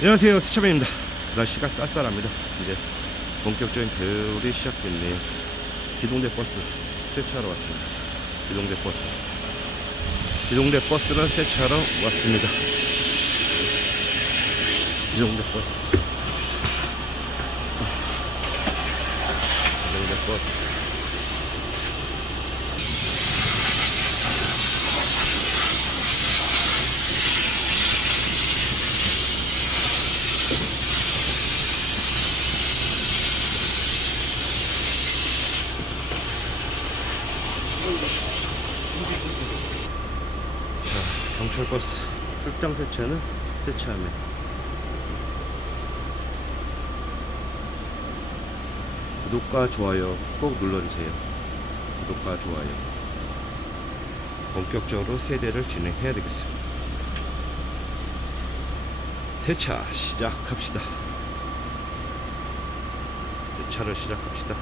안녕하세요 수차배입니다. 날씨가 쌀쌀합니다. 이제 본격적인 겨울이 시작됐네요 기동대 버스 세차하러 왔습니다. 기동대 버스. 기동대 버스를 세차하러 왔습니다. 기동대 버스. 기동대 버스 자, 경찰 버스 출장 세차는 세차하면 구독과 좋아요 꼭 눌러주세요. 구독과 좋아요. 본격적으로 세대를 진행해야 되겠습니다. 세차 시작합시다. 세차를 시작합시다.